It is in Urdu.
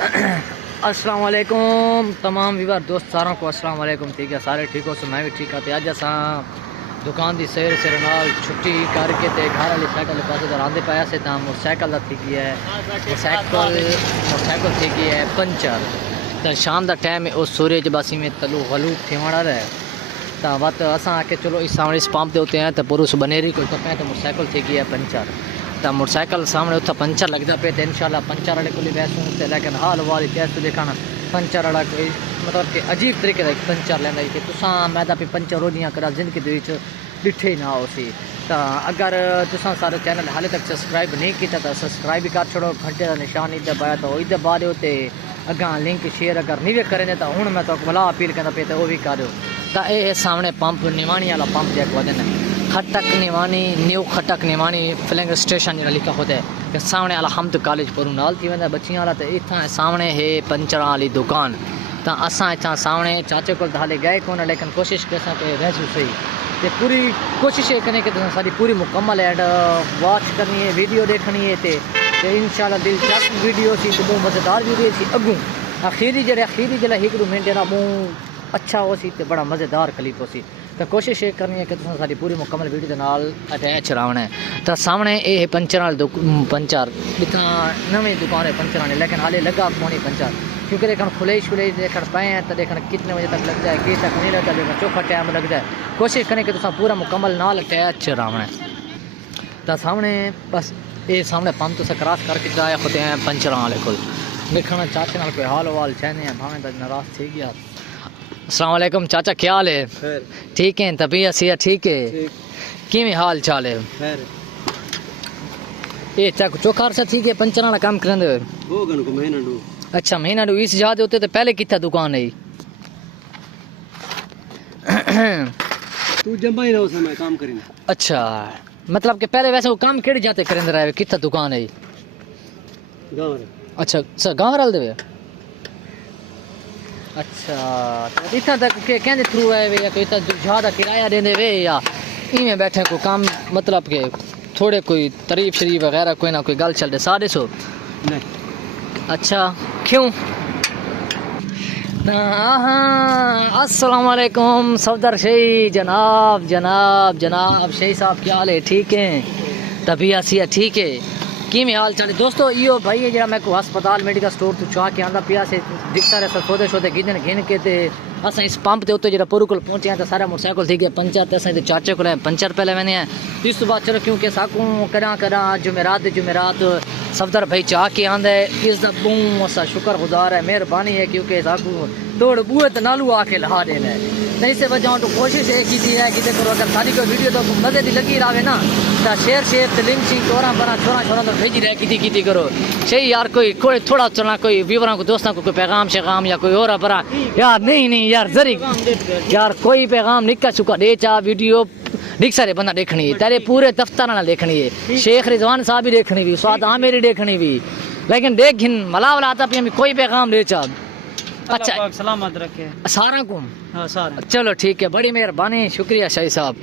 السلام علیکم تمام ویور دوست ساروں کو السلام علیکم. ٹھیک ہے سارے ٹھیک ہو سو میں بھی ٹھیک ہاں. تے اج اساں دکان دی سیر نال چھٹی کر کے تے گھر والی سائیکل دے پاسے آندے پیا سے تا موٹر سائیکل دا تھی گیا ہے. موٹر سائیکل تھی گیا ہے پنچر. تے شام دا ٹائم ہے او سورج باسی میں تلو غلو تھیوڑا رہے تا وقت اساں آ کے چلو اس سامنے اس پمپ دے ہوتے ہیں تے پروس بنیری کوئی ٹپے تے موٹر سائیکل تھی گیا ہے پنچر. تا موٹر سائیکل سامنے اتھا پنچر لگدا پے تے انشاءاللہ پنچر والے کو ویسوں تے لیکن حال والی کیسے دیکھنا پنچر والا کوئی مطلب کہ عجیب طریقے کا پنچر لینا کہ تساں میں پہ پنچر روزیاں کرا زندگی دے وچ ڈٹھے نہ ہو سی. تا اگر تساں سارے چینل حالے تک سبسکرائب نہیں کیتا تا سبسکرائب بھی کر چھوڑو. گھنٹے کا نشان ہی دبایا تو وہی دبا دیو تے اگاں لنک شیئر اگر نہیں کریں تا ہن میں تو بلا اپیل کردا پیا تے وہ بھی کرو. تا اے سامنے پمپ نیوانی والا پمپ جے کو دین کھٹک نیوانی نیو کھٹک نیوانی فلنگ اسٹیشن جڑا لکھا ہوتا ہے کہ سامنے الحمد کالج پرو نال تھی ویندا بچیاں والا تے ایتھاں سامنے ہے پنچراں والی دکان. تا اساں ایتھاں سامنے چاچے کول حالے گئے کون لیکن کوشش کیسا کہ رہسو صحیح تے پوری کوشش یہ کریں کہ تساں ساری پوری مکمل ایڈ واچ کرنی ہے ویڈیو دیکھنی ہے تے انشاءاللہ دلچسپ ویڈیو سی تے بہت مزیدار ویڈیو سی. اگوں اخیری جڑا ایک دو منٹ دا منہ اچھا ہو سی تے بڑا مزیدار کلپ ہو سی. تو کوشش یہ کرنی ہے کہ تساں ساری پوری مکمل ویڈیو دے نال اٹیچ رہنا ہے. تو سامنے یہ پنچر والی پنچر اتنا نویں دکان ہے پنچر والی لیکن حالے لگا کونی پنچر کیونکہ دیکھن کھلے دیکھن پے ہیں تو دیکھن کتنے بجے تک لگتا ہے کہ تک نہیں لگتا دیکھن چوکھا ٹائم لگتا ہے. کوشش کریں کہ تساں پورا مکمل نال اٹیچ رہنا ہے. تو سامنے بس یہ سامنے پمپ تو کراس کر کے جائے ہوتے ہیں پنچر والے کو دیکھنا چاچے نال کوئی حال وال چاہنے ہیں بھاویں تو ناراض تھی گیا. السلام علیکم چاچا کیا حال ہے؟ ٹھیک ہے طبیعت سی ٹھیک ہے کیویں حال چال ہے؟ یہ چوکھا عرصہ ٹھیک ہے پنچر والا کام کرندے ہوئے؟ اچھا مہینہ ڈو اس جہاز ہوتے تو پہلے کتنا دکان ہے تو جمع ہی نہ اس میں کام کریں. اچھا مطلب کہ پہلے ویسے وہ کام کیڑے جاتے کرندے رہے کتنا دکان ہے؟ گاؤں. اچھا سر گاؤں رل دے اچھا اتنا تک کہندے تھرو ہے یا کوئی جہاز کا کرایہ دیندے وے یا ایویں بیٹھے کوئی کام مطلب کہ تھوڑے کوئی تعریف شریف وغیرہ کوئی نہ کوئی گل چل دے سارے سو نہیں. اچھا کیوں؟ ہاں السلام علیکم صفدر شہی جناب جناب جناب شہی صاحب کیا حال ہے ٹھیک ہیں طبیعت سی ٹھیک ہے کیویں حال چال ہے دوستو. یہ بھائی ہے جڑا میں کو ہسپتال میڈیکل سٹور تو چاہ کے آندا پیا سے دکھتا رہتا سودے شودے گن کے تے اساں اس پمپ تے اوتے جڑا پورو کول پہنچے ہیں تے سارا موٹر سائیکل تھی گیا پنچر تے اساں تے چاچے کول پنچر پہلے وینے ہیں. اس تو بعد چلو کیونکہ ساکوں کراں جمعرات صفدر بھائی چاہ کے آندا ہے اس دا بوں اسا شکر گزار ہے مہربانی ہے کیونکہ ساکوں توڑ بوئے تے نالو آ کے لہا دینا ہے. تے اس وجہ تو کوشش یہ کیتی ہے کہ کرو اگر ساری کوئی ویڈیو تو مزے دی لگی راوے نا تا شیئر تے لنک سی چوراں بنا چھوڑا تو بھیجی رہ کیتی کرو صحیح یار. کوئی تھوڑا چلنا کوئی ویوراں کو دوستاں کو کوئی پیغام شیغام یا کوئی اور برا یار نہیں یار ذری یار کوئی پیغام نکا چکا دے چا ویڈیو دیکھ سارے بندہ دیکھنی ہے تیرے پورے دفتر نہ دیکھنی ہے شیخ رضوان صاحب بھی دیکھنی بھی سعاد عامری دیکھنی بھی لیکن دیکھ گھن ملا آتا پہ کوئی پیغام دے چا. اچھا سلامت رکھے سارا کو ہاں سارا. چلو ٹھیک ہے بڑی مہربانی شکریہ شاہی صاحب.